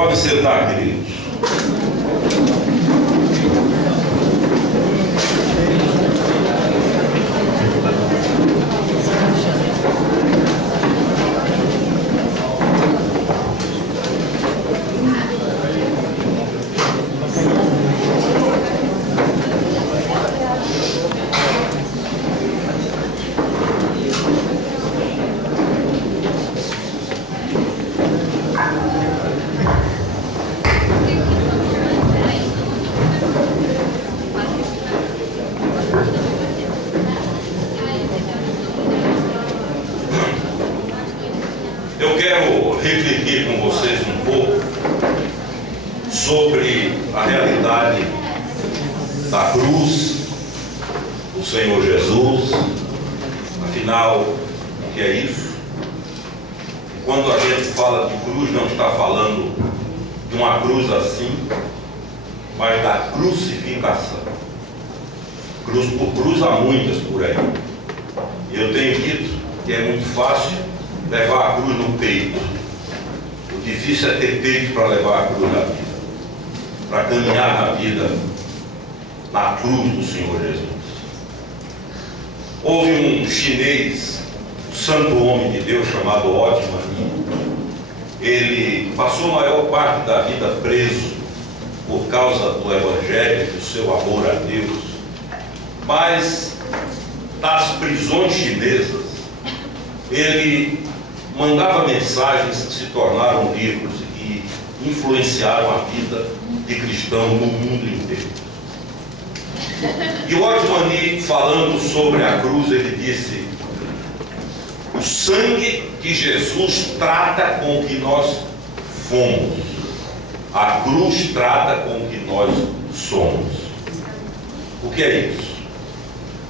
Pode sentar, queridos. Eu quero refletir com vocês um pouco sobre a realidade da cruz do Senhor Jesus. Afinal, o que é isso? Quando a gente fala de cruz, não está falando de uma cruz assim, mas da crucificação. Cruz por cruz há muitas por aí. Eu tenho dito que é muito fácil levar a cruz no peito. O difícil é ter peito para levar a cruz na vida, para caminhar na vida na cruz do Senhor Jesus. Houve um chinês, um santo homem de Deus chamado Watchman Nee. Ele passou a maior parte da vida preso por causa do Evangelho, do seu amor a Deus. Mas nas prisões chinesas ele mandava mensagens que se tornaram livros e influenciaram a vida de cristãos no mundo inteiro. E Watchman Nee, falando sobre a cruz, ele disse: o sangue de Jesus trata com o que nós fomos, a cruz trata com o que nós somos. O que é isso?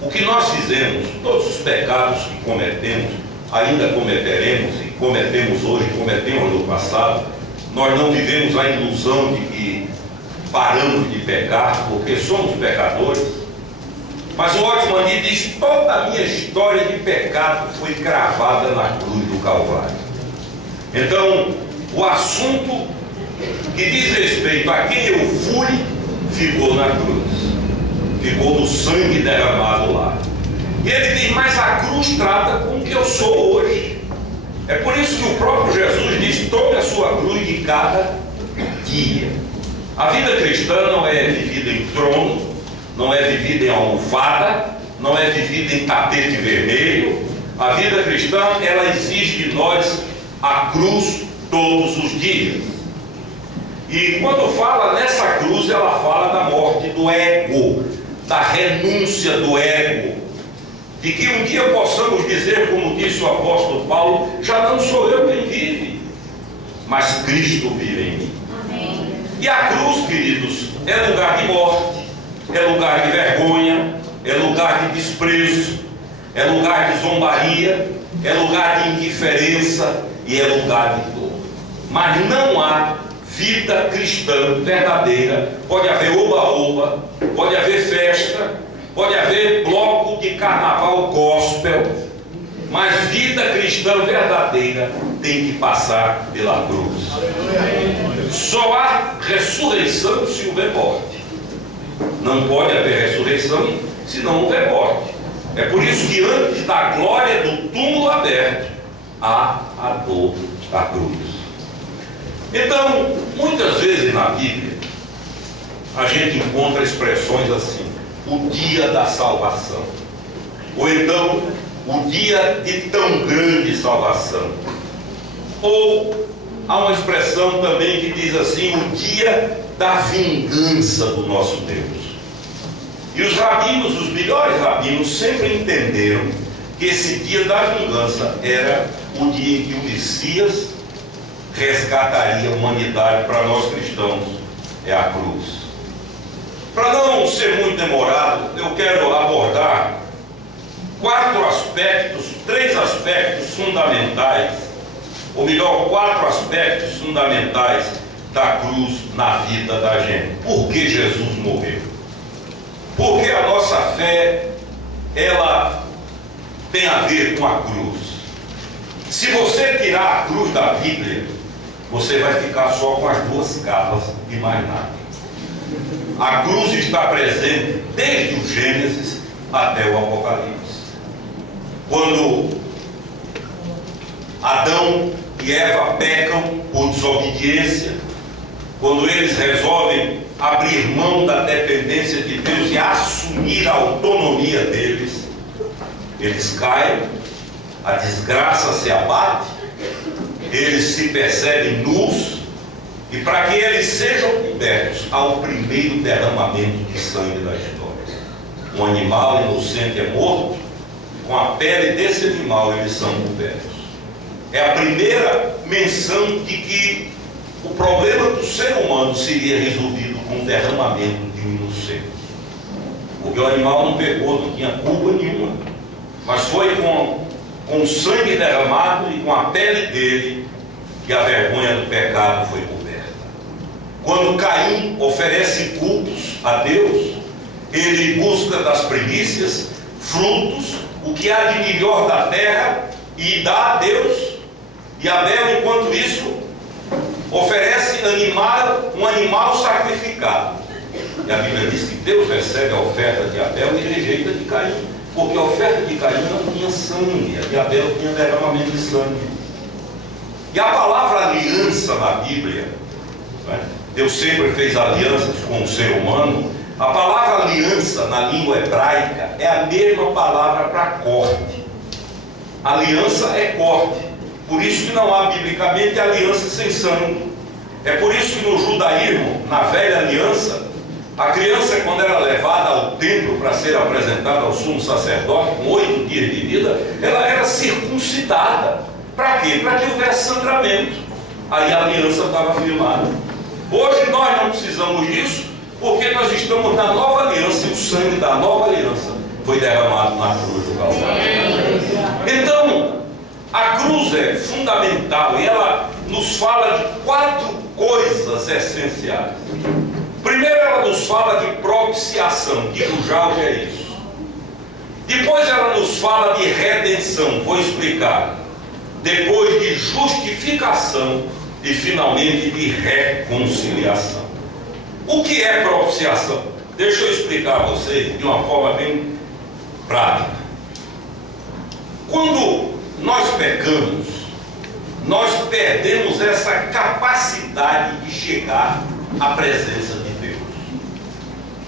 O que nós fizemos, todos os pecados que cometemos, ainda cometeremos, e cometemos hoje, cometemos no passado. Nós não vivemos a ilusão de que paramos de pecar, porque somos pecadores. Mas o Watchman Nee diz: toda a minha história de pecado foi cravada na cruz do Calvário. Então, o assunto que diz respeito a quem eu fui, ficou na cruz, ficou no sangue derramado lá. E ele diz: mas a cruz trata com o que eu sou hoje. É por isso que o próprio Jesus diz: tome a sua cruz de cada dia. A vida cristã não é vivida em trono, não é vivida em almofada, não é vivida em tapete vermelho. A vida cristã, ela exige de nós a cruz todos os dias. E quando fala nessa cruz, ela fala da morte do ego, da renúncia do ego, de que um dia possamos dizer, como disse o apóstolo Paulo: já não sou eu quem vive, mas Cristo vive em mim. Amém. E a cruz, queridos, é lugar de morte, é lugar de vergonha, é lugar de desprezo, é lugar de zombaria, é lugar de indiferença e é lugar de dor. Mas não há vida cristã verdadeira. Pode haver oba-oba, pode haver festa, pode haver bloco de carnaval gospel, mas vida cristã verdadeira tem que passar pela cruz. Só há ressurreição se houver morte. Não pode haver ressurreição se não houver morte. É por isso que antes da glória do túmulo aberto, há a dor da cruz. Então, muitas vezes na Bíblia, a gente encontra expressões assim: o dia da salvação, ou então o dia de tão grande salvação, ou há uma expressão também que diz assim: o dia da vingança do nosso Deus. E os rabinos, os melhores rabinos, sempre entenderam que esse dia da vingança era o dia em que o Messias resgataria a humanidade. Para nós cristãos é a cruz. Para não ser muito demorado, eu quero abordar três aspectos fundamentais, ou melhor, 4 aspectos fundamentais da cruz na vida da gente. Por que Jesus morreu? Porque a nossa fé, ela tem a ver com a cruz. Se você tirar a cruz da Bíblia, você vai ficar só com as duas capas e mais nada. A cruz está presente desde o Gênesis até o Apocalipse. Quando Adão e Eva pecam por desobediência, quando eles resolvem abrir mão da dependência de Deus e assumir a autonomia deles, eles caem, a desgraça se abate, eles se percebem nus, e para que eles sejam cobertos, há o primeiro derramamento de sangue da história. Um animal inocente é morto, com a pele desse animal eles são cobertos. É a primeira menção de que o problema do ser humano seria resolvido com o derramamento de um inocente. Porque o animal não pecou, não tinha culpa nenhuma, mas foi com o sangue derramado e com a pele dele que a vergonha do pecado foi coberta. Quando Caim oferece cultos a Deus, ele busca das primícias, frutos, o que há de melhor da terra, e dá a Deus. E Abel, enquanto isso, oferece um animal sacrificado. E a Bíblia diz que Deus recebe a oferta de Abel e rejeita de Caim, porque a oferta de Caim não tinha sangue, a de Abel tinha derramamento de sangue. E a palavra aliança na Bíblia, né? Deus sempre fez alianças com o ser humano. A palavra aliança na língua hebraica é a mesma palavra para corte. Aliança é corte. Por isso que não há biblicamente aliança sem sangue. É por isso que no judaísmo, na velha aliança, a criança, quando era levada ao templo para ser apresentada ao sumo sacerdote, com 8 dias de vida, ela era circuncidada. Para quê? Para que houvesse sangramento. Aí a aliança estava firmada. Hoje nós não precisamos disso, porque nós estamos na nova aliança, e o sangue da nova aliança foi derramado na cruz do Calvário. Então, a cruz é fundamental e ela nos fala de 4 coisas essenciais. Primeiro, ela nos fala de propiciação, digo já o que é isso. Depois ela nos fala de redenção, vou explicar. Depois de justificação e finalmente de reconciliação. O que é propiciação? Deixa eu explicar a vocês de uma forma bem prática. Quando nós pecamos, nós perdemos essa capacidade de chegar à presença de Deus.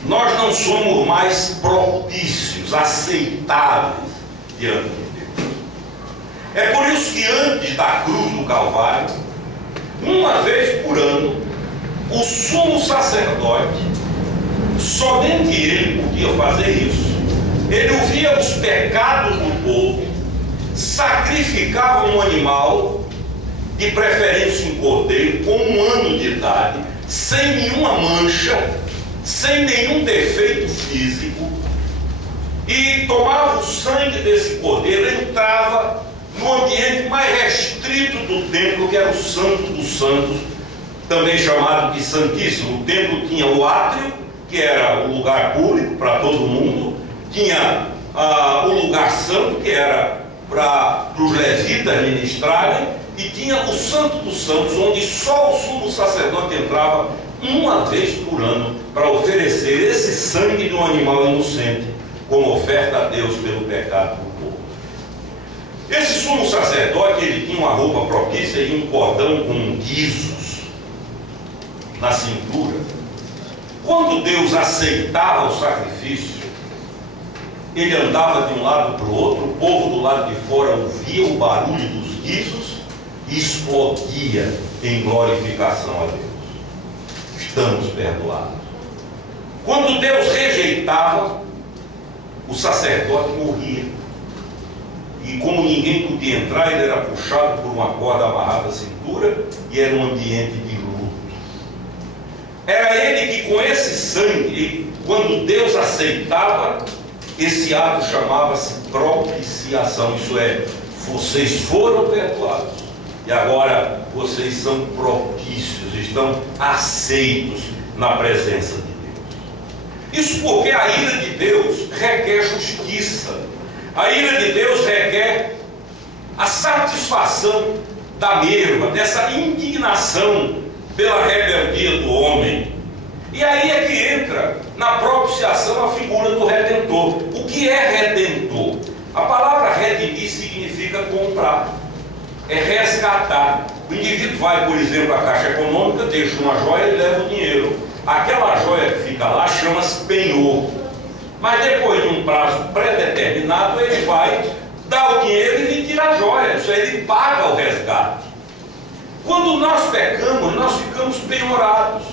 Nós não somos mais propícios, aceitáveis diante de Deus. É por isso que antes da cruz do Calvário, uma vez por ano, o sumo sacerdote, somente ele podia fazer isso. Ele ouvia os pecados do povo, sacrificava um animal, de preferência um cordeiro, com 1 ano de idade, sem nenhuma mancha, sem nenhum defeito físico, e tomava o sangue desse cordeiro, entrava no ambiente mais restrito do templo, que era o Santo dos Santos, também chamado de Santíssimo. O templo tinha o átrio, que era o lugar público para todo mundo, tinha o lugar santo, que era para os levitas ministrarem, e tinha o Santo dos Santos, onde só o sumo sacerdote entrava uma vez por ano para oferecer esse sangue de um animal inocente como oferta a Deus pelo pecado do povo. Esse sumo sacerdote, ele tinha uma roupa propícia e um cordão com guizos na cintura. Quando Deus aceitava o sacrifício, ele andava de um lado para o outro, o povo do lado de fora ouvia o barulho dos guizos e explodia em glorificação a Deus. Estamos perdoados. Quando Deus rejeitava, o sacerdote morria. E como ninguém podia entrar, ele era puxado por uma corda amarrada à cintura e era um ambiente de luto. Era ele que, com esse sangue, quando Deus aceitava, esse ato chamava-se propiciação. Isso é, vocês foram perdoados e agora vocês são propícios, estão aceitos na presença de Deus. Isso porque a ira de Deus requer justiça. A ira de Deus requer a satisfação da mesma, dessa indignação pela rebeldia do homem. E aí é que entra na propiciação a figura do Redentor. O que é Redentor? A palavra redimir significa comprar, é resgatar. O indivíduo vai, por exemplo, à Caixa Econômica, deixa uma joia e leva o dinheiro. Aquela joia que fica lá chama-se penhor. Mas depois de um prazo pré-determinado, ele vai dar o dinheiro e lhe tira a joia. Isso aí ele paga o resgate. Quando nós pecamos, nós ficamos penhorados.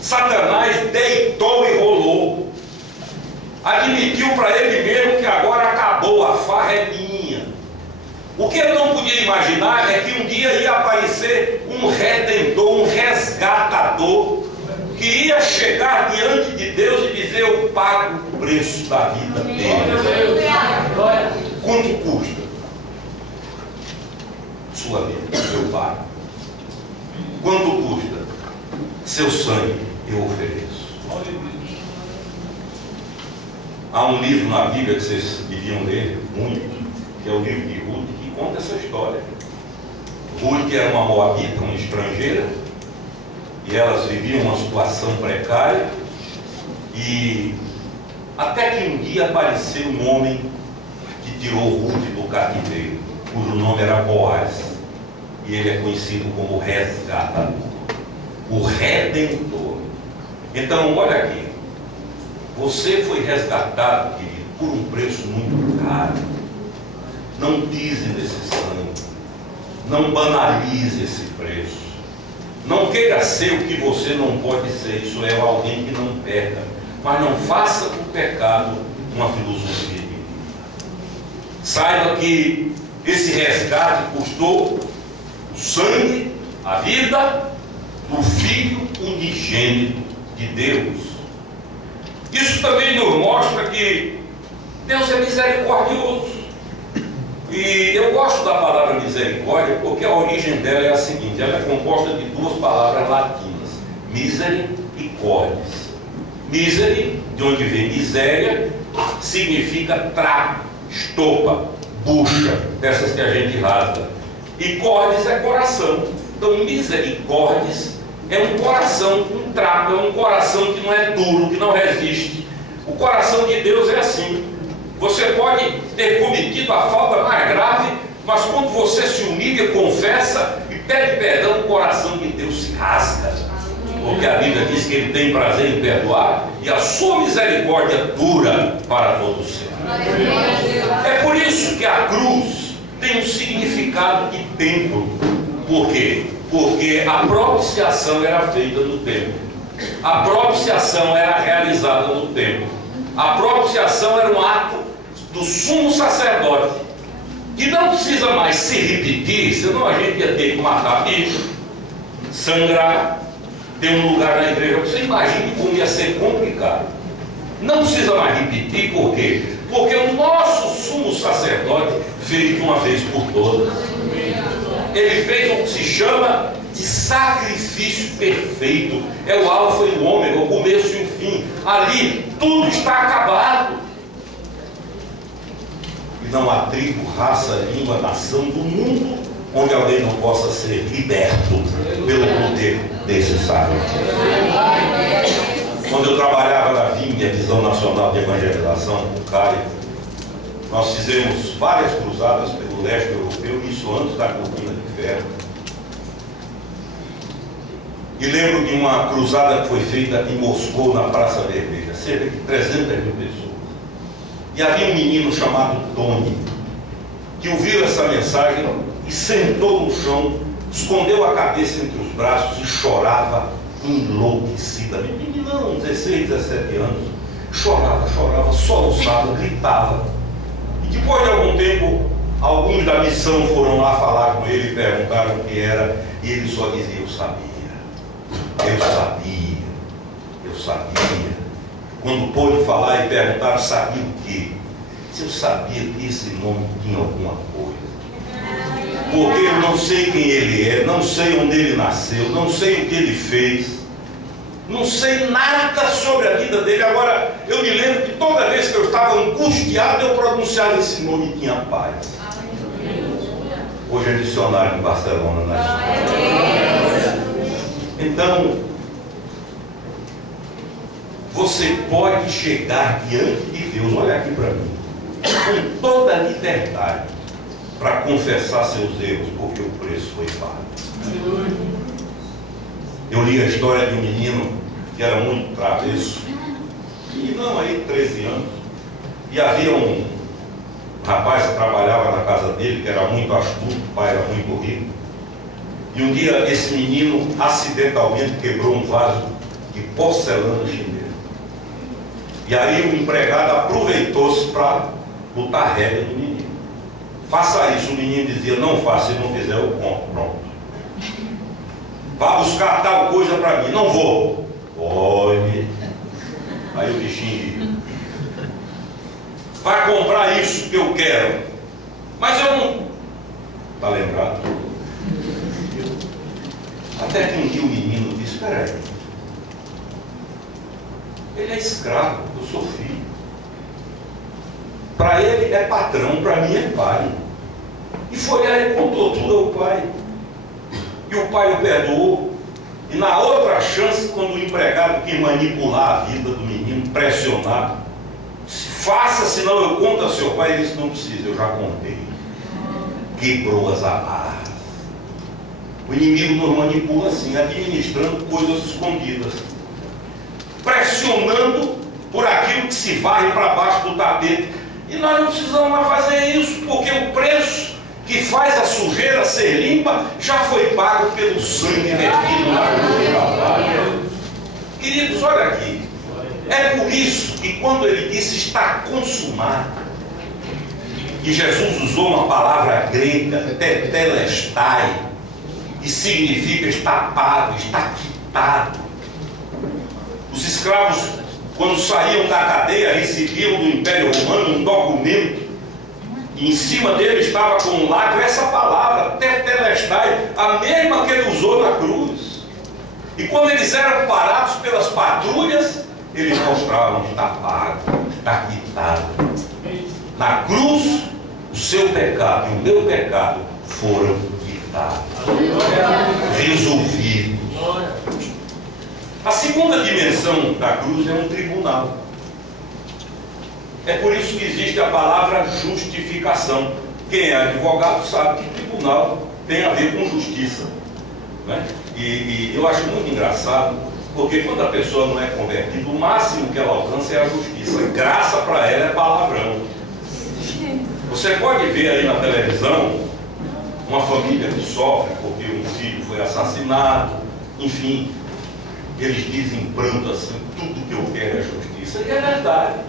Satanás deitou e rolou. Admitiu para ele mesmo que agora acabou, a farra é minha. O que ele não podia imaginar é que um dia ia aparecer um redentor, um resgatador, que ia chegar diante de Deus e dizer: eu pago o preço da vida dele. Quanto custa? Sua vida, eu pago. Quanto custa? Seu sangue eu ofereço. Há um livro na Bíblia que vocês deviam ler muito, que é o livro de Ruth, que conta essa história. Ruth era uma moabita, uma estrangeira, e elas viviam uma situação precária, e até que um dia apareceu um homem que tirou Ruth do cativeiro, cujo nome era Boaz, e ele é conhecido como resgatador, o Redentor. Então, olha aqui, você foi resgatado, querido, por um preço muito caro. Não pise nesse sangue, não banalize esse preço, não queira ser o que você não pode ser. Isso é alguém que não peca, mas não faça do pecado uma filosofia de vida. Saiba que esse resgate custou o sangue, a vida do Filho unigênito de Deus. Isso também nos mostra que Deus é misericordioso. E eu gosto da palavra misericórdia porque a origem dela é a seguinte: ela é composta de duas palavras latinas, misere e cordes. Misere, de onde vem miséria, significa trapo, estopa, bucha, dessas que a gente rasga. E cordes é coração. Então misericórdias é um coração, um trapo, é um coração que não é duro, que não resiste. O coração de Deus é assim. Você pode ter cometido a falta mais grave, mas quando você se humilha, confessa e pede perdão, o coração de Deus se rasga. Porque a Bíblia diz que Ele tem prazer em perdoar e a sua misericórdia dura para todo sempre. É por isso que a cruz tem um significado de templo. Por quê? Porque a propiciação era feita no templo. A propiciação era realizada no templo. A propiciação era um ato do sumo sacerdote, que não precisa mais se repetir, senão a gente ia ter que matar bicho, sangrar, ter um lugar na igreja. Você imagine como ia ser complicado. Não precisa mais repetir, por quê? Porque o nosso sumo sacerdote veio de uma vez por todas. Ele fez o que se chama de sacrifício perfeito. É o alfa e o ômega, o começo e o fim. Ali tudo está acabado. E não há tribo, raça, língua, nação do mundo onde alguém não possa ser liberto pelo poder desse sacrifício. Quando eu trabalhava na VIM, a Visão Nacional de Evangelização, com CARE, nós fizemos várias cruzadas pelo leste europeu, isso antes da cortina de ferro. E lembro de uma cruzada que foi feita em Moscou, na Praça Vermelha, cerca de 300 mil pessoas. E havia um menino chamado Tony, que ouviu essa mensagem e sentou no chão, escondeu a cabeça entre os braços e chorava enlouquecidamente. Meninão, 16, 17 anos, chorava, soluçava, gritava. E depois de algum tempo, alguns da missão foram lá falar com ele e perguntaram o que era, e ele só dizia: eu sabia. Quando pôde falar e perguntaram, sabia o quê? Se eu sabia que esse nome tinha alguma coisa. Porque eu não sei quem ele é, não sei onde ele nasceu, não sei o que ele fez, não sei nada sobre a vida dele. Agora, eu me lembro que toda vez que eu estava angustiado, eu pronunciava esse nome e tinha paz. Hoje é missionário em Barcelona, na Espanha. Então, você pode chegar diante de Deus, olha aqui para mim, com toda a liberdade, para confessar seus erros, porque o preço foi pago. Eu li a história de um menino que era muito travesso, e não aí 13 anos, e havia um rapaz que trabalhava na casa dele, que era muito astuto, o pai era muito rico, e um dia esse menino acidentalmente quebrou um vaso de porcelana chinesa. E aí o empregado aproveitou-se para botar rédea no menino. Faça isso. O menino dizia: não faça, se não fizer eu compro. Pronto. Vá buscar tal coisa para mim. Não vou. Olhe. Aí o bichinho: vai comprar isso que eu quero. Mas eu não. Está lembrado? Até que um dia o menino disse: espera aí, ele é escravo, eu sou filho. Para ele é patrão, para mim é pai. E foi lá e contou tudo ao pai. E o pai o perdoou. E na outra chance, quando o empregado quis manipular a vida do menino, pressionar, faça, senão eu conto a seu pai. Ele disse: não precisa, eu já contei. Quebrou as amarras. O inimigo nos manipula assim, administrando coisas escondidas, pressionando por aquilo que se varre para baixo do tapete. E nós não precisamos mais fazer isso, porque o preço que faz a sujeira ser limpa já foi pago pelo sangue vertido na cruz do Calvário. Queridos, olha aqui. É por isso que quando ele disse está consumado, e Jesus usou uma palavra grega, tetelestai, que significa está pago, está quitado. Os escravos, quando saíam da cadeia, recebiam do Império Romano um documento, e em cima dele estava com um lacre essa palavra, tetelestai, a mesma que ele usou na cruz. E quando eles eram parados pelas patrulhas, eles mostravam: está pago, está quitado. Na cruz, o seu pecado e o meu pecado foram quitados, resolvidos. A segunda dimensão da cruz é um tribunal. É por isso que existe a palavra justificação. Quem é advogado sabe que tribunal tem a ver com justiça, né? E eu acho muito engraçado, porque quando a pessoa não é convertida, o máximo que ela alcança é a justiça. Graça para ela é palavrão. Você pode ver aí na televisão uma família que sofre porque um filho foi assassinado, enfim. Eles dizem pranto assim: tudo que eu quero é justiça. E é verdade.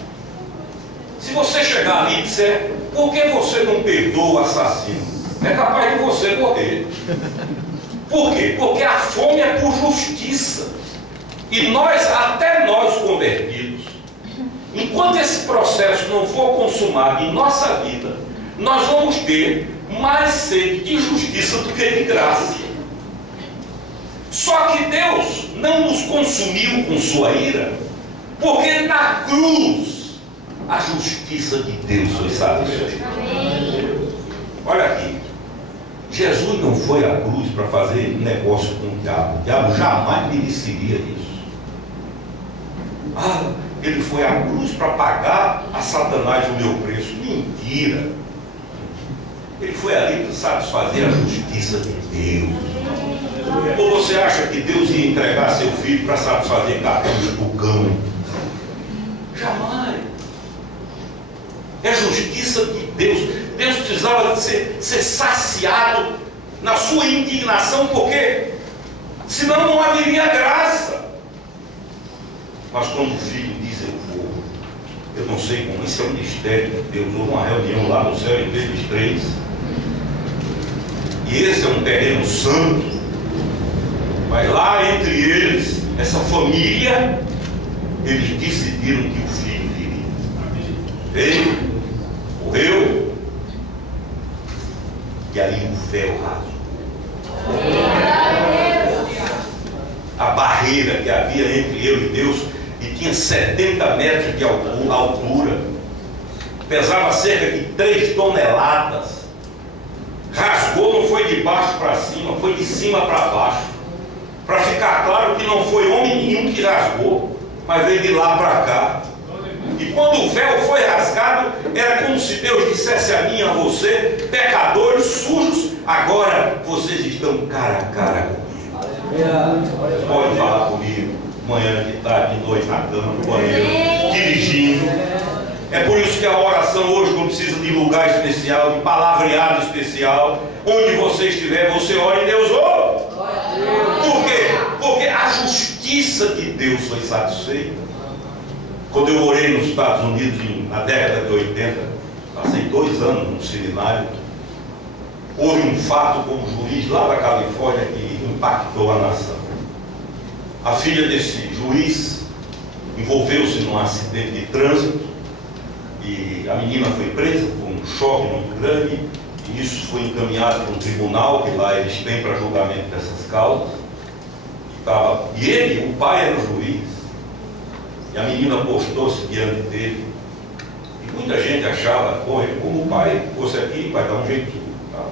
Se você chegar ali e disser: por que você não perdoa o assassino? É capaz de você morrer. Por quê? Porque a fome é por justiça. E nós, até nós convertidos, enquanto esse processo não for consumado em nossa vida, nós vamos ter mais sede de justiça do que de graça. Só que Deus não nos consumiu com sua ira, porque na cruz a justiça de Deus foi satisfeita. Olha aqui, Jesus não foi à cruz para fazer negócio com o diabo. O diabo jamais mereceria isso. Ele foi à cruz para pagar a Satanás o meu preço. Mentira. Ele foi ali para satisfazer a justiça de Deus. Ou você acha que Deus ia entregar seu filho para satisfazer capricho do cão? Jamais. É justiça de Deus. Deus precisava ser saciado na sua indignação, porque senão não haveria graça. Mas quando o filho diz eu vou, eu não sei como, isso é um mistério de Deus. Houve uma reunião lá no céu entre eles três, e esse é um terreno santo. Mas lá entre eles, essa família, eles decidiram que o filho viria. Veio, morreu, e aí o véu rasgou. A barreira que havia entre eu e Deus, e tinha 70 metros de altura, pesava cerca de 3 toneladas, rasgou, não foi de baixo para cima, foi de cima para baixo. Para ficar claro que não foi homem nenhum que rasgou, mas veio de lá para cá. E quando o véu foi rasgado, era como se Deus dissesse a mim e a você: pecadores sujos, agora vocês estão cara a cara comigo. Pode falar comigo, manhã, de tarde, de noite, na cama, no banheiro, dirigindo. É por isso que a oração hoje não precisa de lugar especial, de palavreado especial. Onde você estiver, você ora e Deus ouve. Por quê? Porque a justiça de Deus foi satisfeita. Quando eu morei nos Estados Unidos na década de 80, passei 2 anos no seminário, houve um fato com um juiz lá da Califórnia que impactou a nação. A filha desse juiz envolveu-se num acidente de trânsito e a menina foi presa com um choque muito grande, e isso foi encaminhado para um tribunal que lá eles têm para julgamento dessas causas. E ele, o pai, era o juiz. E a menina postou-se diante dele. E muita gente achava, bom, como o pai fosse aqui, vai dar um jeitinho. Tá?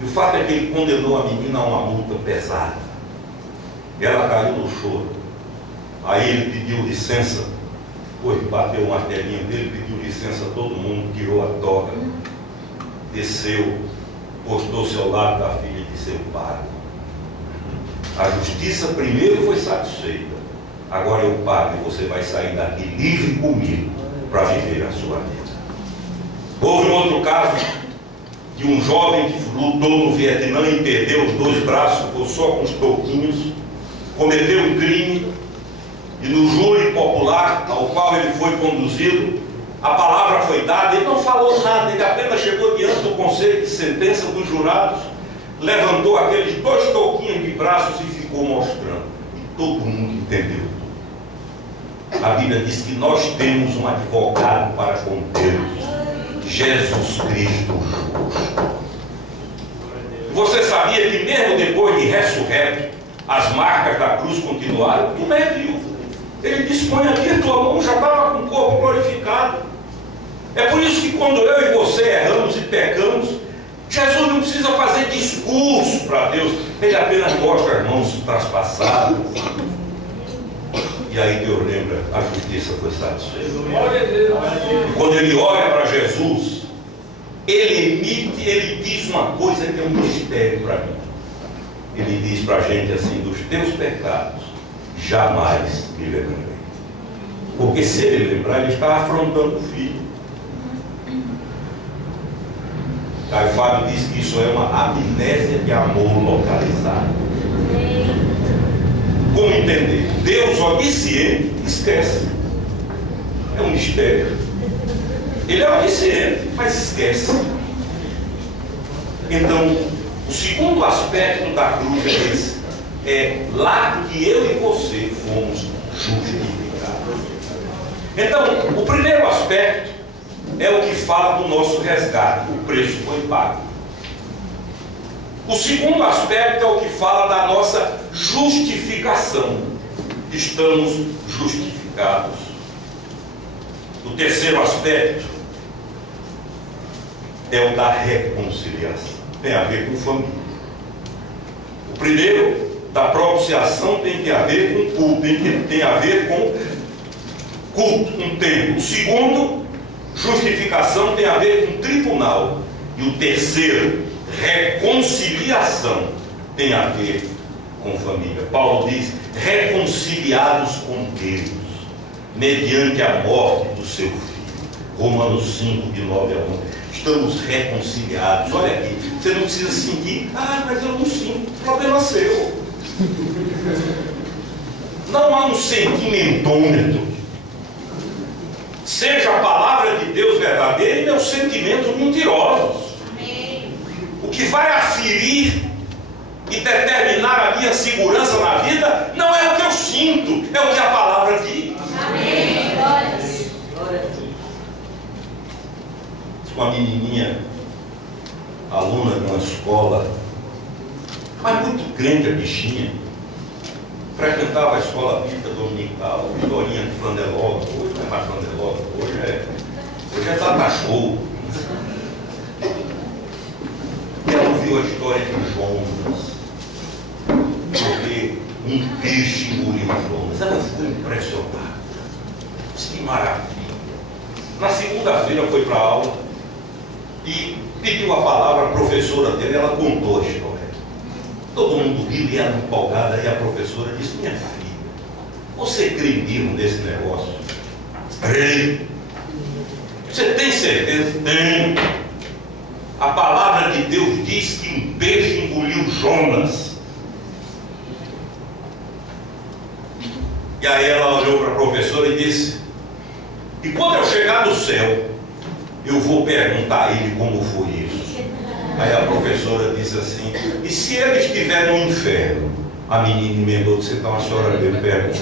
E o fato é que ele condenou a menina a uma multa pesada. E ela caiu no choro. Aí ele pediu licença, bateu o martelinho dele, pediu licença a todo mundo, tirou a toga, desceu, postou-se ao lado da filha e disse: eu pago. A justiça primeiro foi satisfeita. Agora eu pago e você vai sair daqui livre comigo para viver a sua vida. Houve um outro caso de um jovem que lutou no Vietnã e perdeu os 2 braços, ficou só com os toquinhos, cometeu um crime, e no júri popular ao qual ele foi conduzido, a palavra foi dada, ele não falou nada, ele apenas chegou diante do conselho de sentença dos jurados, levantou aqueles 2 toquinhos de braços e ficou mostrando. E todo mundo entendeu. A Bíblia diz que nós temos um advogado para com Deus, Jesus Cristo justo. Você sabia que mesmo depois de ressurreto, as marcas da cruz continuaram? Tu não é vivo. Ele disse: põe aqui a tua mão, já estava com o corpo glorificado. É por isso que quando eu e você erramos e pecamos, Jesus não precisa fazer discurso para Deus, ele apenas mostra as mãos traspassadas. E aí Deus lembra: a justiça foi satisfeita. E quando ele olha para Jesus, ele diz uma coisa que é um mistério para mim. Ele diz para a gente assim: dos teus pecados jamais me lembrarei. Porque se ele lembrar, ele está afrontando o filho. Caio Fábio diz que isso é uma amnésia de amor localizado. Como entender? Deus onisciente esquece. É um mistério. Ele é onisciente, mas esquece. Então, o segundo aspecto da cruz é esse: é lá que eu e você fomos justificados. Então, o primeiro aspecto é o que fala do nosso resgate: o preço foi pago. O segundo aspecto é o que fala da nossa justificação: estamos justificados. O terceiro aspecto é o da reconciliação, tem a ver com família. O primeiro, da propiciação, tem que ver com culto, tem a ver com culto, um templo. O segundo, justificação, tem a ver com tribunal. E o terceiro, reconciliação, tem a ver com família. Paulo diz: reconciliados com Deus mediante a morte do seu filho. Romanos 5, de 9 a 11. Estamos reconciliados. Olha aqui, você não precisa sentir: mas eu não sinto. O problema é seu. Não há um sentimentômetro. Seja a palavra de Deus verdadeira e meus sentimentos mentirosos. Amém. O que vai aferir e determinar a minha segurança na vida não é o que eu sinto, é o que a palavra diz. Amém. Glória a Deus. Uma menininha, aluna de uma escola, mas muito crente a bichinha, frequentava a escola bíblica dominical, historinha de flandelógrafo. Hoje não é mais flandelógrafo, hoje é data show. ouviu a história de Jonas? Porque um peixe engoliu Jonas. Ela ficou impressionada. Que maravilha. Na segunda-feira foi para a aula e pediu a palavra à professora dele. Ela contou a história. Todo mundo riu e ela empolgada. E a professora disse: minha filha, você crê mesmo nesse negócio? Creio. Você tem certeza? Tenho. A palavra de Deus diz que um peixe engoliu Jonas. E aí ela olhou para a professora e disse: e quando eu chegar no céu, eu vou perguntar a ele como foi isso. Aí a professora disse assim: e se ele estiver no inferno? A menina emendou: você está uma senhora dele perto.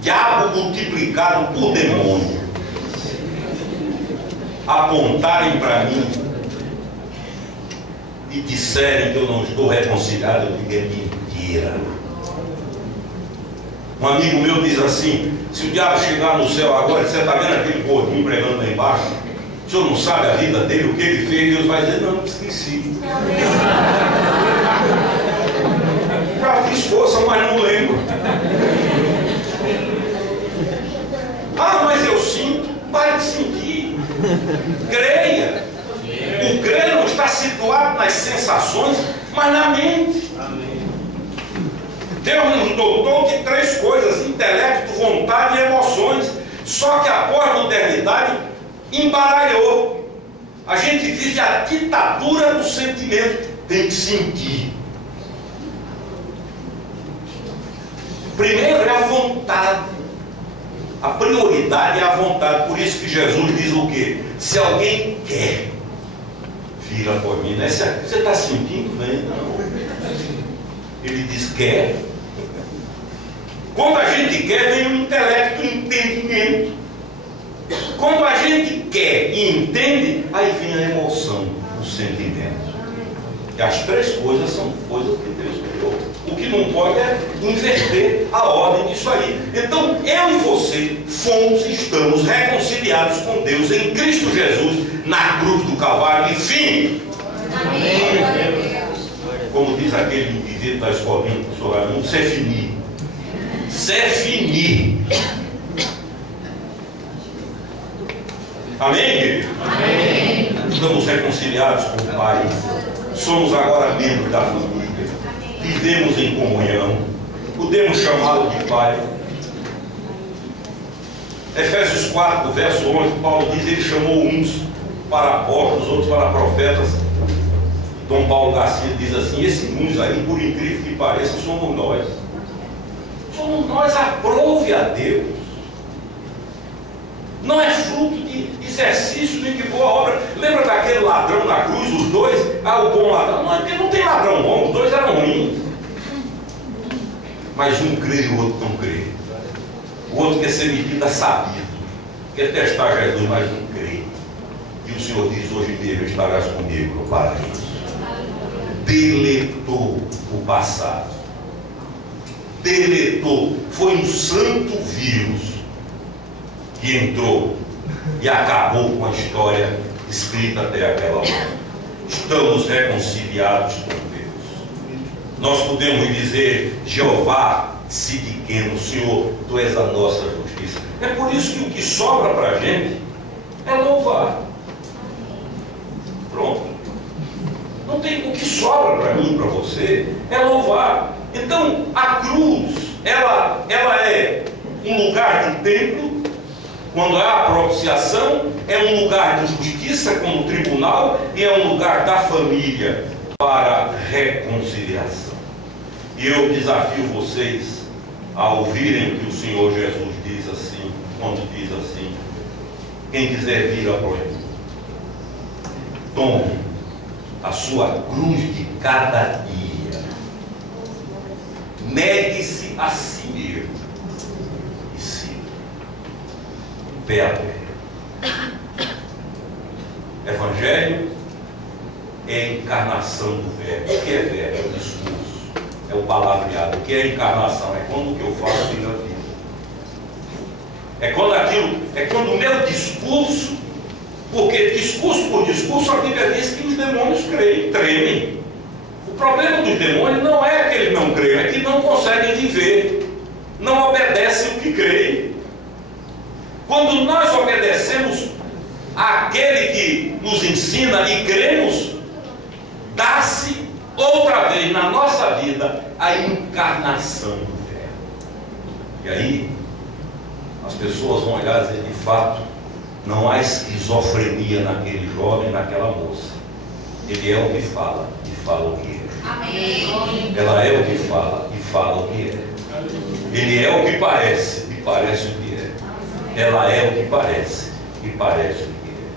Diabo multiplicado por demônio apontarem para mim e disserem que eu não estou reconciliado, eu digo: é mentira. Um amigo meu diz assim: se o diabo chegar no céu agora, você está vendo aquele gordinho pregando lá embaixo, o senhor não sabe a vida dele, o que ele fez? Deus vai dizer: não, esqueci. Já fiz força, mas não lembro. Ah, mas eu sinto. Pare de sentir. Creia. O crer não está situado nas sensações, mas na mente. Deus nos dotou de três coisas: intelecto, vontade e emoções. Só que a pós-modernidade embaralhou. A gente vive a ditadura do sentimento. Tem que sentir. Primeiro é a vontade. A prioridade é a vontade. Por isso que Jesus diz o quê? Se alguém quer, vira por mim. Né? Você está sentindo bem? Não. Ele diz: quer. Quando a gente quer, vem o intelecto, o entendimento. Quando a gente quer e entende, aí vem a emoção, o sentimento. E as três coisas são coisas que Deus criou. O que não pode é inverter a ordem disso aí. Então, eu e você estamos reconciliados com Deus em Cristo Jesus, na cruz do Calvário, enfim. Amém. Como diz aquele indivíduo da escolinha do professor Raimundo, c'est fini. C'est fini. Amém, querido? Amém. Estamos reconciliados com o Pai. Somos agora membros da família. Vivemos em comunhão. Podemos chamá-lo de Pai. Efésios 4, verso 11, Paulo diz: ele chamou uns para apóstolos, outros para profetas. Dom Paulo Garcia diz assim: esses uns aí, por incrível que pareça, somos nós. Somos nós. Aprove a Deus. Não é fruto de exercício nem de boa obra. Lembra daquele ladrão na cruz, os dois? O bom ladrão. Não, porque não tem ladrão bom, os dois eram ruins. Mas um crê e o outro não crê. O outro quer ser medido a sabido, quer testar Jesus, mas não crê. E o Senhor diz: hoje mesmo estarás comigo no paraíso. Deletou o passado. Deletou. Foi um santo vírus que entrou e acabou com a história escrita até aquela hora. Estamos reconciliados com Deus. Nós podemos dizer: Jeová Sidiqueno, Senhor, Tu és a nossa justiça. É por isso que o que sobra para a gente é louvar. Pronto. Não tem o que sobra para mim, para você, é louvar. Então a cruz, ela é um lugar de templo. Quando há a propiciação, é um lugar de justiça como tribunal e é um lugar da família para reconciliação. E eu desafio vocês a ouvirem o que o Senhor Jesus diz assim, quando diz assim: quem quiser vir após mim, tome a sua cruz de cada dia, negue-se a si mesmo e pé a pé. Evangelho é a encarnação do verbo. O que é verbo? É o discurso, é o palavreado. O que é encarnação? É quando o que eu falo vira vida. É quando o meu discurso, porque discurso por discurso, a Bíblia diz que os demônios creem, tremem. O problema dos demônios não é que eles não creem, é que não conseguem viver, não obedecem o que creem. Quando nós obedecemos àquele que nos ensina e cremos, dá-se outra vez na nossa vida a encarnação do verbo. E aí as pessoas vão olhar e dizer, de fato, não há esquizofrenia naquele jovem, naquela moça. Ele é o que fala e fala o que é. Amém. Ela é o que fala e fala o que é. Ele é o que parece e parece o que é. Ela é o que parece e parece o que é.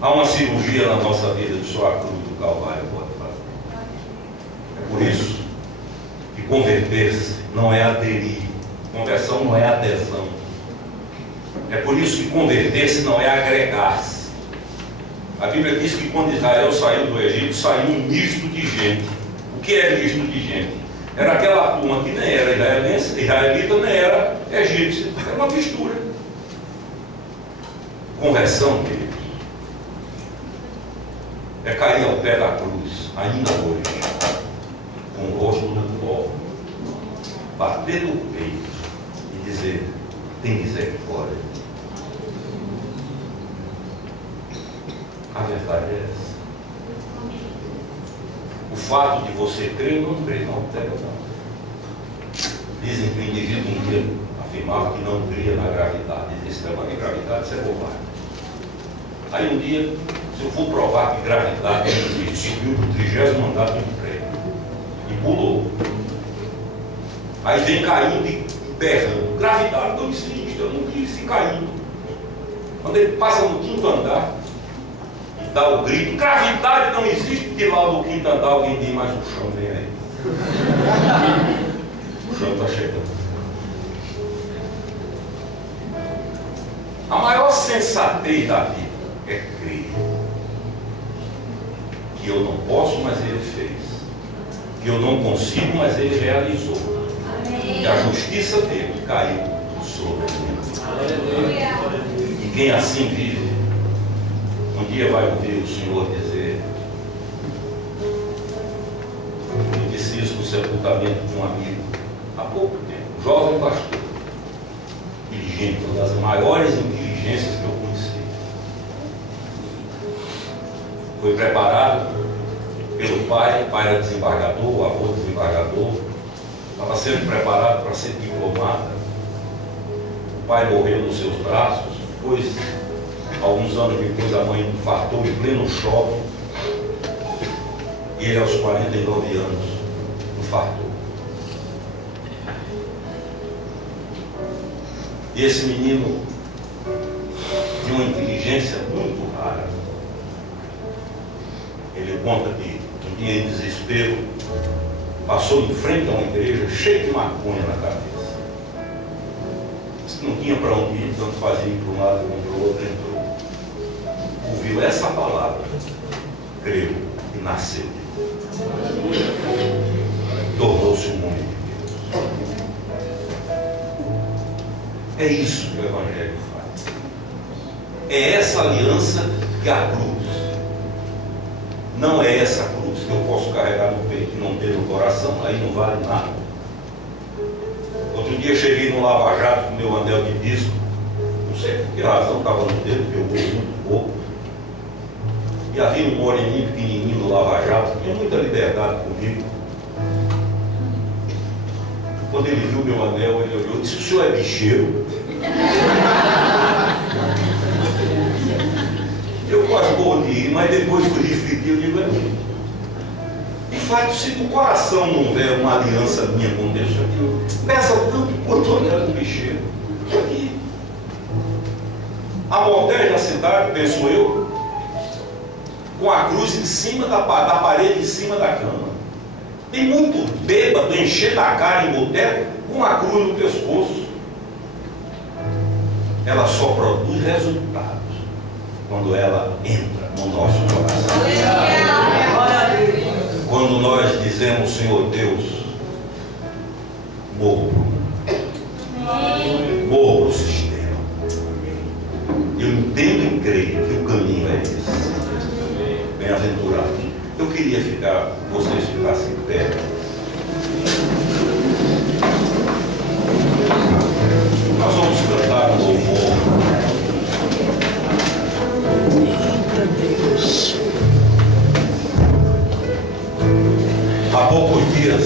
Há uma cirurgia na nossa vida que só a cruz do Calvário pode fazer. É por isso que converter-se não é aderir. Conversão não é adesão. É por isso que converter-se não é agregar-se. A Bíblia diz que quando Israel saiu do Egito, saiu um misto de gente. O que é misto de gente? Era aquela turma que nem era israelita, nem era egípcia. Era uma mistura. Conversão, queridos, é cair ao pé da cruz, ainda hoje, com o rosto no pó, bater no peito e dizer, tem misericórdia. A verdade é essa. O fato de você crer ou não crer não altera nada. Dizem que o indivíduo um dia afirmava que não cria na gravidade. Ele disse, não, mas gravidade isso é bobagem. Aí um dia, se eu for provar que gravidade não existe, subiu para o 30º andar de um prédio e pulou. Aí vem caindo e berrando. Gravidade não existe, eu não disse caindo. Quando ele passa no 5º andar, dá o grito, gravidade não existe, porque lá do 5º andar alguém diz, mas o chão vem aí. O chão está chegando. A maior sensatez da vida é crer que eu não posso, mas ele fez, que eu não consigo, mas ele realizou, que a justiça dele caiu sobre mim. E quem assim vive, um dia vai ouvir o Senhor dizer, eu disse isso no sepultamento de um amigo há pouco tempo, jovem pastor, dirigente, uma das maiores inteligências que eu conheci. Foi preparado pelo pai, o pai era desembargador, o avô desembargador, estava sendo preparado para ser diplomata. O pai morreu nos seus braços, depois, alguns anos depois, a mãe infartou em pleno shopping, e ele aos 49 anos infartou. E esse menino tinha uma inteligência muito rara. Ele conta que um dia em desespero passou em frente a uma igreja cheia de maconha na cabeça. Disse que não tinha para onde ir, tanto fazia ir para um lado como para o outro, entrou. Ouviu essa palavra, creu e nasceu. Tornou-se um homem de Deus. É isso que o Evangelho faz. É essa aliança que a cruz. Não é essa cruz que eu posso carregar no peito e não ter no coração, aí não vale nada. Outro dia cheguei no Lava Jato com meu anel de disco, não sei por que razão estava no dedo, porque eu vou muito pouco. E havia um moreninho pequenininho no Lava Jato, que tinha muita liberdade comigo. Quando ele viu meu anel, ele olhou e disse, o senhor é bicheiro? Eu quase morro de rir, mas depois que eu refleti, eu digo, de fato, se no coração não houver uma aliança minha com Deus, aquilo pesa tanto quanto o anel do bicheiro. Aqui. A moderna cidade, penso eu, com a cruz em cima da parede, em cima da cama. Tem muito bêbado, encher da cara em boteco, com a cruz no pescoço. ela só produz resultados quando ela entra no nosso coração. Quando nós dizemos, Senhor Deus, morro o sistema. Eu entendo e creio que o caminho é esse. Bem-aventurados. Eu queria vocês ficassem em pé. Nós vamos cantar um louvor. Eita Deus. Há poucos dias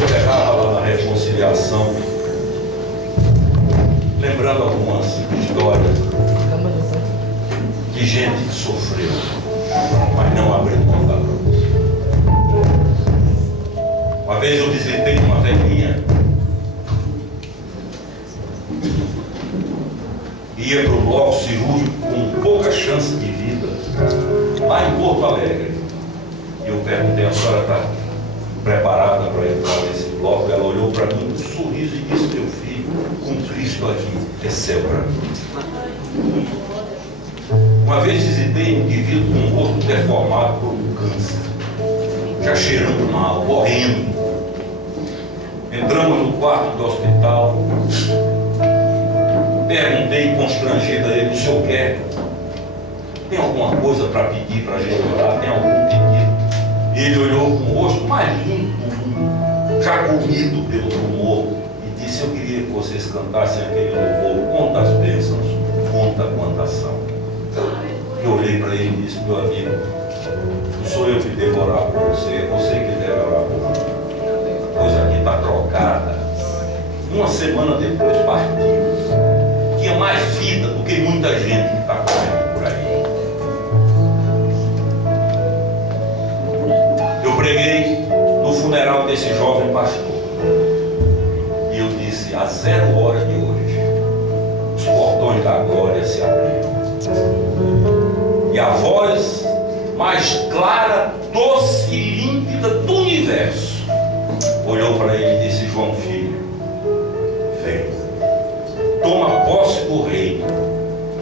eu pegava lá na reconciliação, lembrando algumas histórias de gente que sofreu, mas não abriu mão da cruz. Uma vez eu visitei uma velhinha, ia para o bloco cirúrgico com pouca chance de vida, lá em Porto Alegre. E eu perguntei: a senhora está preparada para entrar nesse bloco? Ela olhou para mim com um sorriso e disse: meu filho, com Cristo aqui, é céu para mim. Uma vez visitei um indivíduo com o rosto deformado por um câncer, já cheirando mal, morrendo. Entramos no quarto do hospital. Perguntei constrangido a ele: o senhor quer? Tem alguma coisa para pedir para a gente orar? Tem algum pedido? E ele olhou com o rosto mais lindo do mundo, já comido pelo tumor, e disse: eu queria que vocês cantassem aquele louvor, quantas bênçãos, conta quantas são. Eu olhei para ele e disse: meu amigo, não sou eu que devo orar por você, é você que deve orar por mim. A coisa aqui está trocada. Uma semana depois partiu. Tinha mais vida do que muita gente que está correndo por aí. Eu preguei no funeral desse jovem pastor. E eu disse: às 0 horas de hoje, os portões da glória se abriram. E a voz mais clara, doce e límpida do universo olhou para ele e disse: João filho, vem, toma posse do reino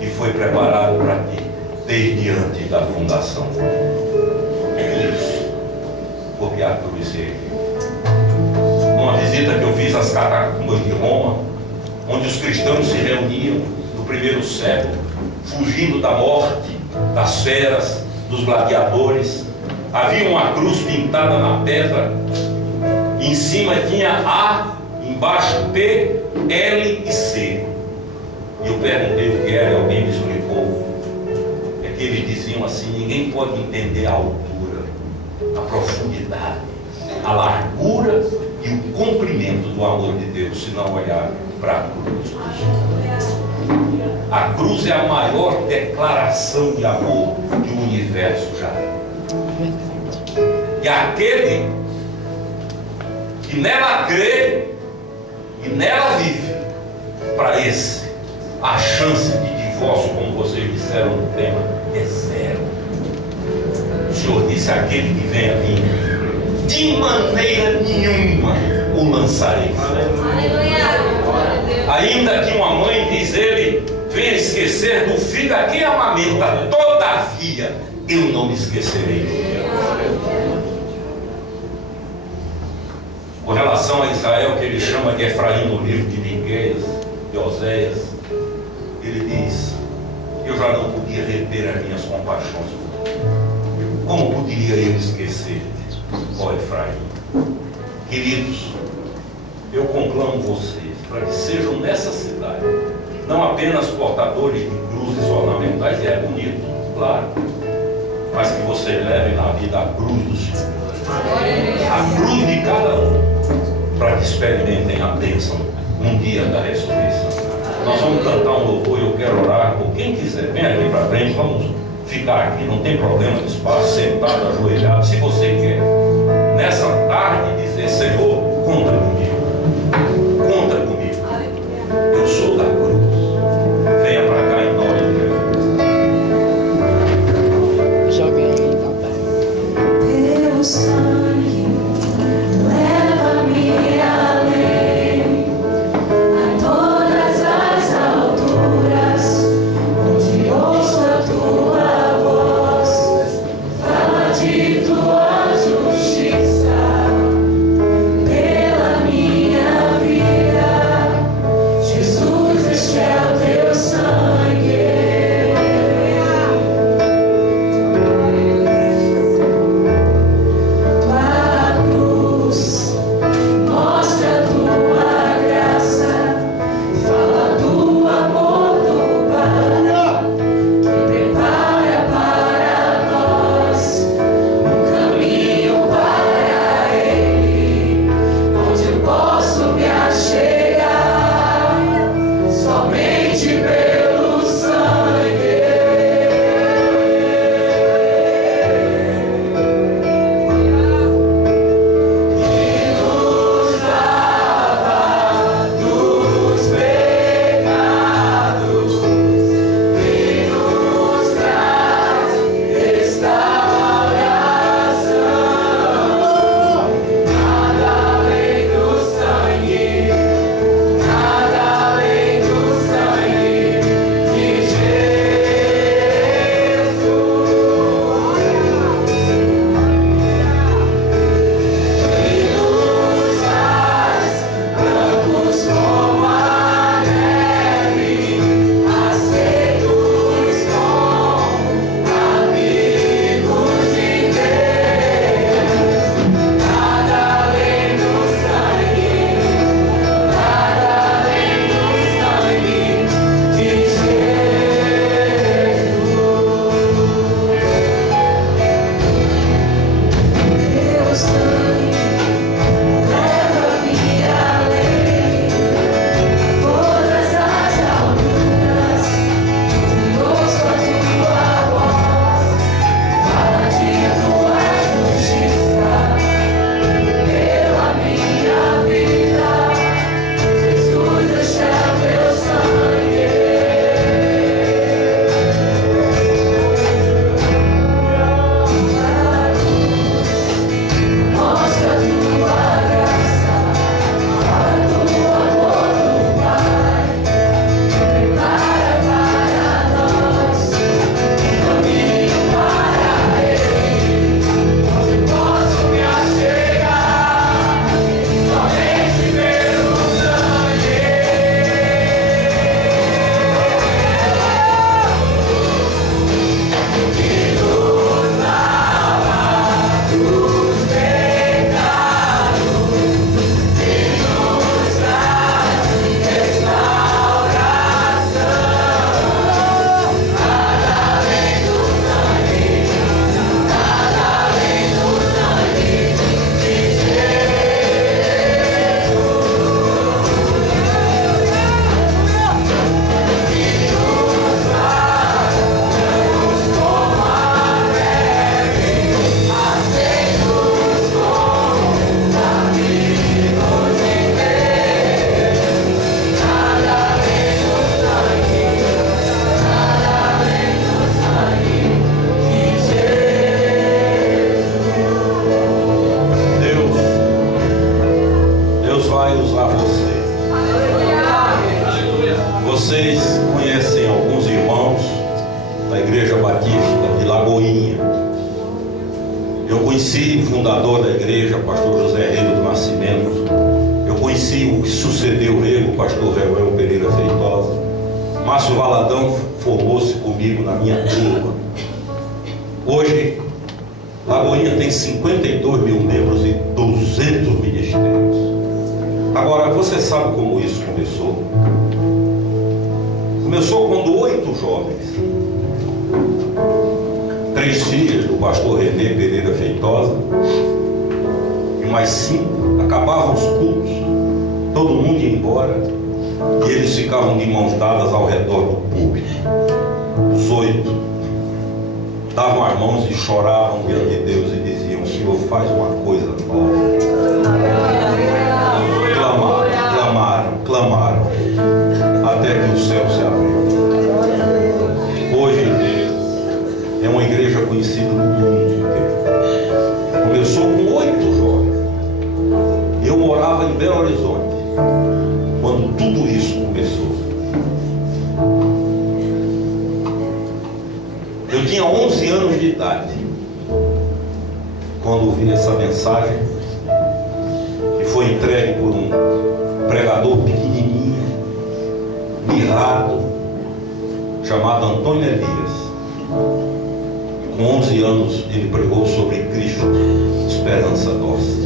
que foi preparado para ti desde antes da fundação. É isso, porque a cruz se ergueu. Numa visita que eu fiz às catacumbas de Roma, onde os cristãos se reuniam no primeiro século, fugindo da morte, das feras, dos gladiadores, havia uma cruz pintada na pedra, e em cima tinha A, embaixo P, L e C. E eu perguntei o que era, e alguém me explicou. É que eles diziam assim: ninguém pode entender a altura, a profundidade, a largura e o comprimento do amor de Deus se não olhar para a cruz. A cruz é a maior declaração de amor que o universo já é. E aquele que nela crê e nela vive, para esse a chance de divórcio, como vocês disseram no tema, é zero. O Senhor disse: aquele que vem a mim, de maneira nenhuma o lançarei fora. Ainda que uma mãe, diz ele, venha esquecer do filho a quem amamenta, todavia eu não me esquecerei. Com relação a Israel, que ele chama de Efraim no livro de Miqueias, de Oséias, ele diz: eu já não podia reter as minhas compaixões. Como poderia eu esquecer, ó Efraim? Queridos, eu conclamo vocês para que sejam nessa cidade não apenas portadores de cruzes ornamentais, e é bonito, claro, mas que vocês levem na vida a cruz do Senhor, a cruz de cada um, para que experimentem a bênção um dia da ressurreição. Nós vamos cantar um louvor e eu quero orar por quem quiser. Vem aqui para frente, vamos ficar aqui, não tem problema de espaço, sentado, ajoelhado, se você quer. Nessa tarde dizer: Senhor, conta comigo, conta comigo. Eu sou da cruz. Venha para cá em nome de Jesus. Joga aí, papai. Teu sangue leva-me além a todas as alturas. Eu conheci o fundador da igreja, pastor José Rego do Nascimento. Eu conheci o que sucedeu ele, o pastor Reuel Pereira Feitosa. Márcio Valadão formou-se comigo na minha turma. Hoje, Lagoinha tem 52 mil membros e 200 ministérios. Agora, você sabe como isso começou? Começou quando 8 jovens, 3 filhas do pastor René Pereira Feitosa e mais 5, acabavam os cultos, todo mundo ia embora e eles ficavam de mãos dadas ao redor do púlpito. Os 8 davam as mãos e choravam diante de Deus e diziam: Senhor, faz uma coisa nova. Clamaram, até que o céu se abriu. Hoje é uma igreja conhecida no mundo inteiro. Começou com 8 jovens. Eu morava em Belo Horizonte quando tudo isso começou. Eu tinha 11 anos de idade quando ouvi essa mensagem, que foi entregue por um pregador pequenininho, mirrado, chamado Antônio Elias. Com 11 anos ele pregou sobre Cristo, esperança nossa.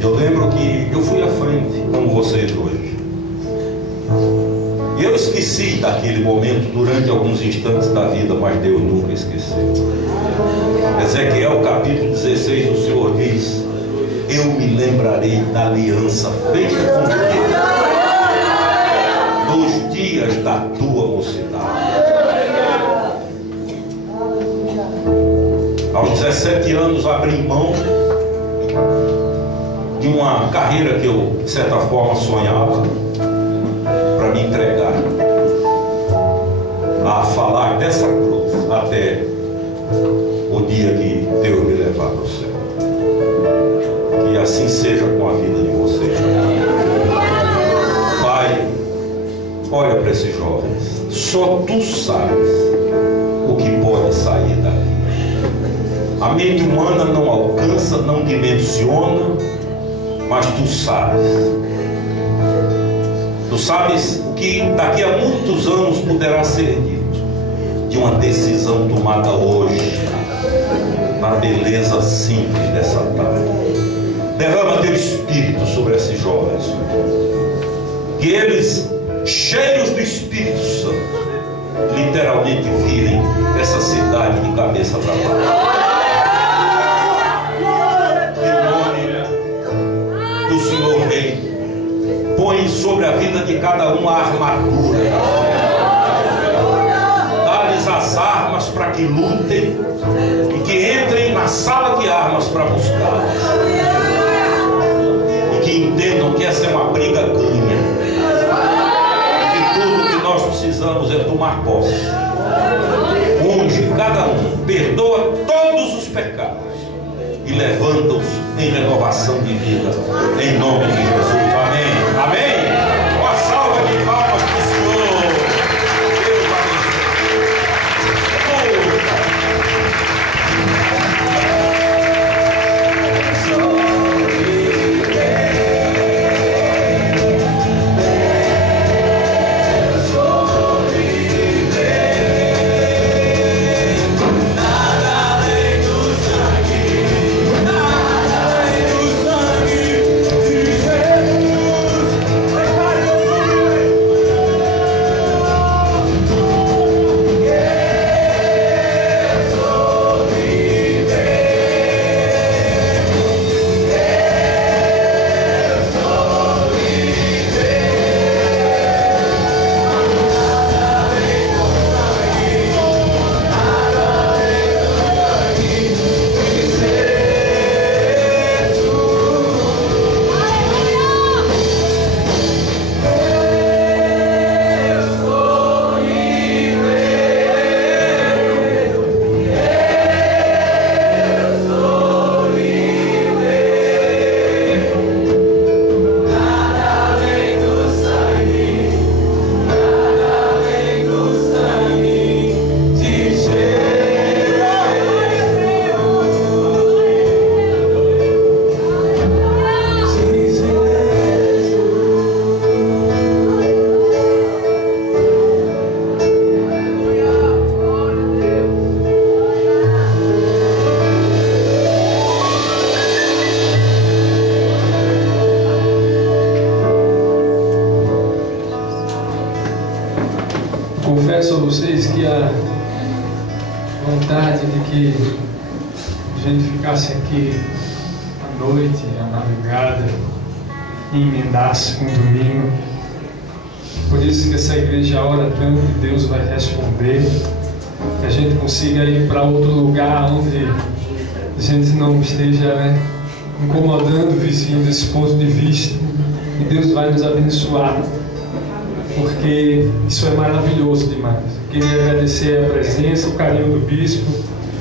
Eu lembro que eu fui à frente, como vocês hoje. E eu esqueci daquele momento durante alguns instantes da vida, mas Deus nunca esqueceu. Ezequiel capítulo 16, o Senhor diz: eu me lembrarei da aliança feita contigo nos dias da tua mocidade. Aos 17 anos abri mão de uma carreira que eu, de certa forma, sonhava, para me entregar a falar dessa cruz até o dia que Deus me levar para o céu. Que assim seja com a vida de vocês. Pai, olha para esses jovens. Só tu sabes o que pode sair daqui. A mente humana não alcança, não dimensiona, mas tu sabes. Tu sabes o que daqui a muitos anos poderá ser dito de uma decisão tomada hoje, na beleza simples dessa tarde. Derrama teu Espírito sobre esses jovens, que eles, cheios do Espírito Santo, literalmente virem essa cidade de cabeça para baixo. Em nome do Senhor Rei, põe sobre a vida de cada um a armadura. Dá-lhes as armas para que lutem e que entrem na sala de armas para buscá-las. Que entendam que essa é uma briga ganha, que tudo que nós precisamos é tomar posse. Unge cada um, perdoa todos os pecados e levanta-os em renovação de vida, em nome de Jesus. Amém. Amém. Uma salva de palmas para o Senhor. Deus vocês que a vontade de que a gente ficasse aqui à noite, à madrugada, e emendasse com o domingo. Por isso que essa igreja ora tanto que Deus vai responder, que a gente consiga ir para outro lugar onde a gente não esteja incomodando o vizinho desse ponto de vista, e Deus vai nos abençoar, porque isso é maravilhoso demais. Eu queria agradecer a presença, o carinho do bispo,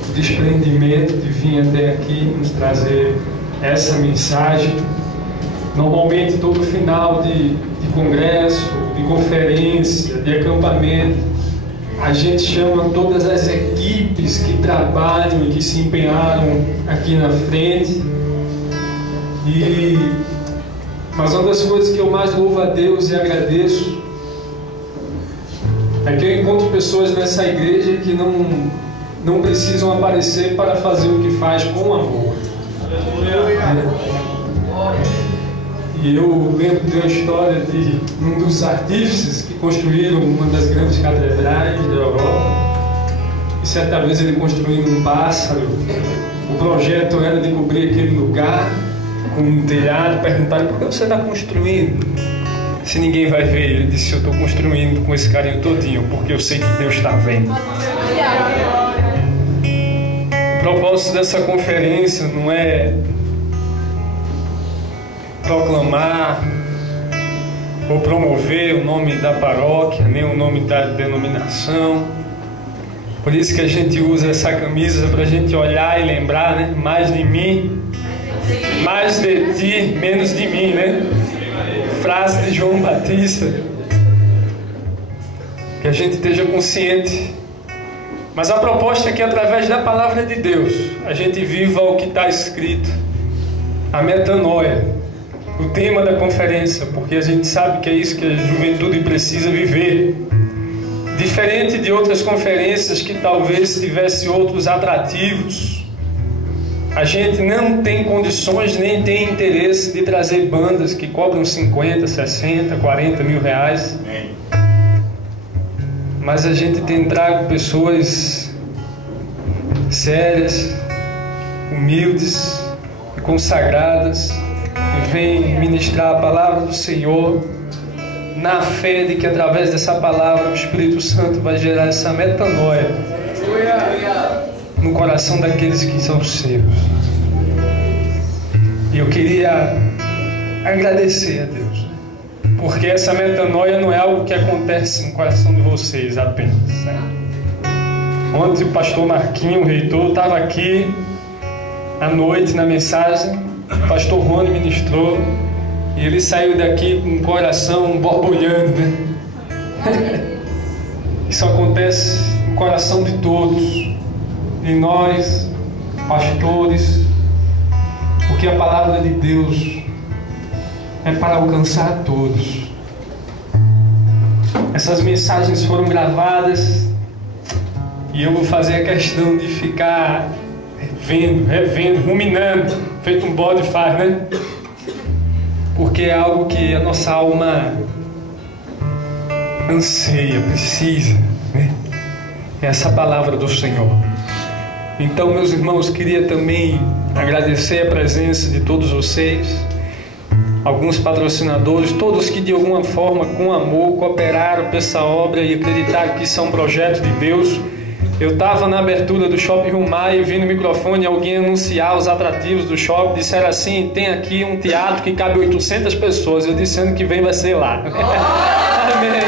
o desprendimento de vir até aqui nos trazer essa mensagem. Normalmente todo final de congresso, de conferência, de acampamento, a gente chama todas as equipes que trabalham e que se empenharam aqui na frente. Mas uma das coisas que eu mais louvo a Deus e agradeço é que eu encontro pessoas nessa igreja que não precisam aparecer para fazer o que faz com amor. E eu lembro de uma história de um dos artífices que construíram uma das grandes catedrais da Europa. E certa vez ele construindo um pássaro, o projeto era de cobrir aquele lugar com um telhado. Perguntaram: por que você está construindo se ninguém vai ver? Ele disse: eu estou construindo com esse carinho todinho porque eu sei que Deus está vendo. O propósito dessa conferência não é proclamar ou promover o nome da paróquia, nem o nome da denominação. Por isso que a gente usa essa camisa, para a gente olhar e lembrar, mais de mim, mais de ti, menos de mim, Frase de João Batista. Que a gente esteja consciente. Mas a proposta é que através da palavra de Deus a gente viva o que está escrito, a metanoia, o tema da conferência, porque a gente sabe que é isso que a juventude precisa viver. Diferente de outras conferências que talvez tivesse outros atrativos, a gente não tem condições nem tem interesse de trazer bandas que cobram 50, 60, 40 mil reais. Mas a gente tem trago pessoas sérias, humildes e consagradas, que vêm ministrar a palavra do Senhor, na fé de que através dessa palavra o Espírito Santo vai gerar essa metanoia no coração daqueles que são seus. E eu queria agradecer a Deus, porque essa metanoia não é algo que acontece no coração de vocês apenas. Ontem o pastor Marquinho, o reitor, estava aqui à noite na mensagem, o pastor Rony ministrou, e ele saiu daqui com o coração borbulhando, Isso acontece no coração de todos, em nós, pastores, porque a palavra de Deus é para alcançar todos. Essas mensagens foram gravadas e eu vou fazer a questão de ficar vendo, revendo, ruminando, feito um bode faz, Porque é algo que a nossa alma anseia, precisa, É essa palavra do Senhor. Então, meus irmãos, queria também agradecer a presença de todos vocês, alguns patrocinadores, todos que de alguma forma, com amor, cooperaram para essa obra e acreditaram que isso é um projeto de Deus. Eu estava na abertura do Shopping Rio Maia e vi no microfone alguém anunciar os atrativos do shopping. Disseram assim: tem aqui um teatro que cabe 800 pessoas. Eu disse: ano que vem vai ser lá. Amém.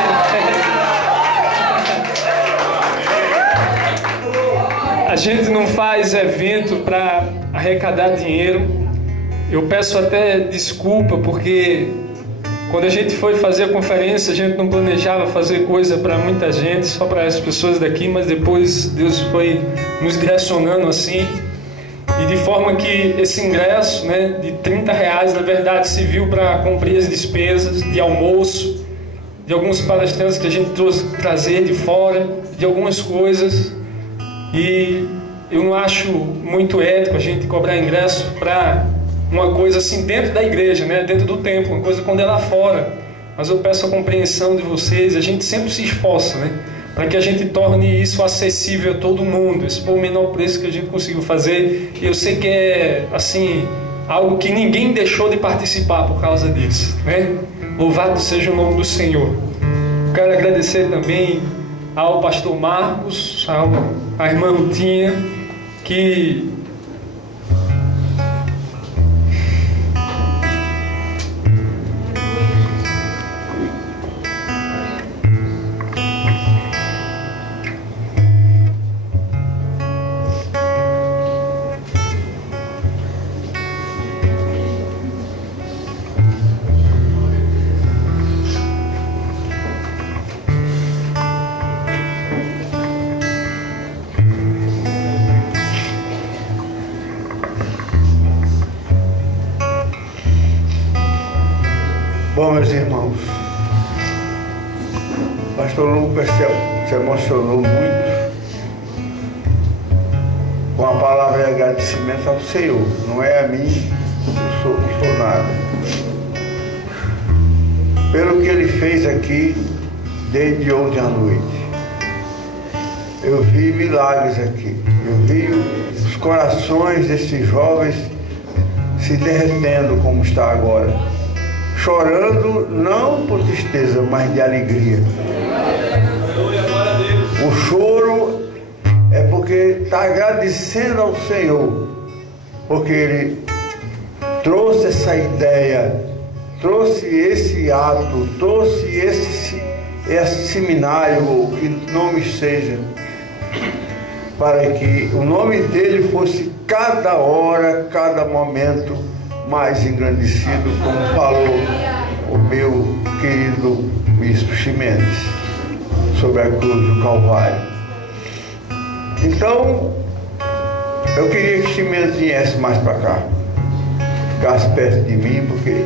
A gente não faz evento para arrecadar dinheiro. Eu peço até desculpa, porque quando a gente foi fazer a conferência, a gente não planejava fazer coisa para muita gente, só para as pessoas daqui, mas depois Deus foi nos direcionando assim, e de forma que esse ingresso, de R$30, na verdade, serviu para cumprir as despesas de almoço, de alguns palestrantes que a gente trouxe trazer de fora, de algumas coisas. E eu não acho muito ético a gente cobrar ingresso para uma coisa assim dentro da igreja, dentro do templo, uma coisa quando é lá fora. Mas eu peço a compreensão de vocês. A gente sempre se esforça, para que a gente torne isso acessível a todo mundo. Esse foi o menor preço que a gente conseguiu fazer, e eu sei que é assim, algo que ninguém deixou de participar por causa disso, né? Louvado seja o nome do Senhor. Quero agradecer também ao pastor Marcos, à irmã Rutinha, que Bom, meus irmãos, o pastor Lucas se emocionou muito com a palavra de agradecimento ao Senhor. Não é a mim, eu não sou nada. Pelo que ele fez aqui desde ontem à noite. Eu vi milagres aqui. Eu vi os corações desses jovens se derretendo como está agora. Chorando não por tristeza, mas de alegria. O choro é porque está agradecendo ao Senhor, porque Ele trouxe essa ideia, trouxe esse ato, trouxe esse seminário, ou que nome seja, para que o nome dele fosse cada hora, cada momento mais engrandecido, como falou o meu querido Bispo Ximenes sobre a cruz do Calvário. Então, eu queria que Ximenes viesse mais para cá, ficasse perto de mim, porque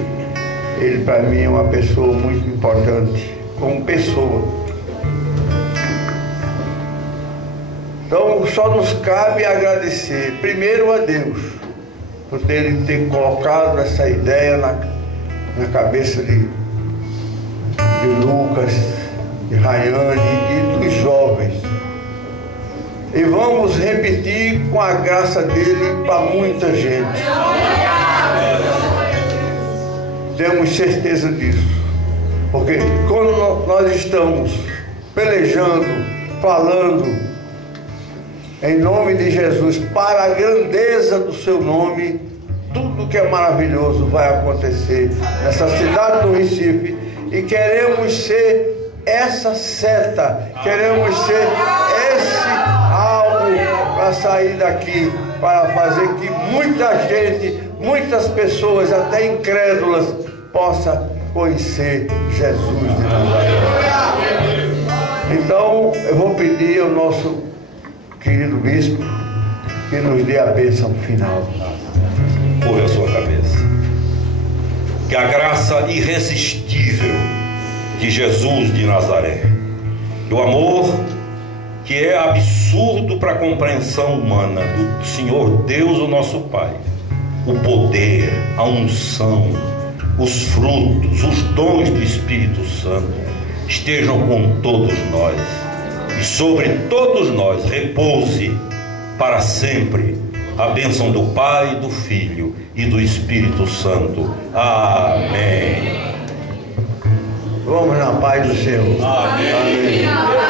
ele para mim é uma pessoa muito importante, como pessoa. Então, só nos cabe agradecer, primeiro a Deus, por ele ter colocado essa ideia na cabeça de Lucas, de Rayane e dos jovens. E vamos repetir com a graça dele para muita gente. Temos certeza disso. Porque quando nós estamos pelejando, falando em nome de Jesus, para a grandeza do seu nome, tudo que é maravilhoso vai acontecer nessa cidade do Recife. E queremos ser essa seta, queremos ser esse algo para sair daqui, para fazer que muita gente, muitas pessoas, até incrédulas, possa conhecer Jesus de Nazaré. Então, eu vou pedir ao nosso querido bispo que nos dê a bênção final. Curva a sua cabeça. Que a graça irresistível de Jesus de Nazaré, o amor que é absurdo para a compreensão humana do Senhor Deus, o nosso Pai, o poder, a unção, os frutos, os dons do Espírito Santo estejam com todos nós, e sobre todos nós repouse para sempre a bênção do Pai, do Filho e do Espírito Santo. Amém. Vamos na paz do Senhor. Amém. Amém.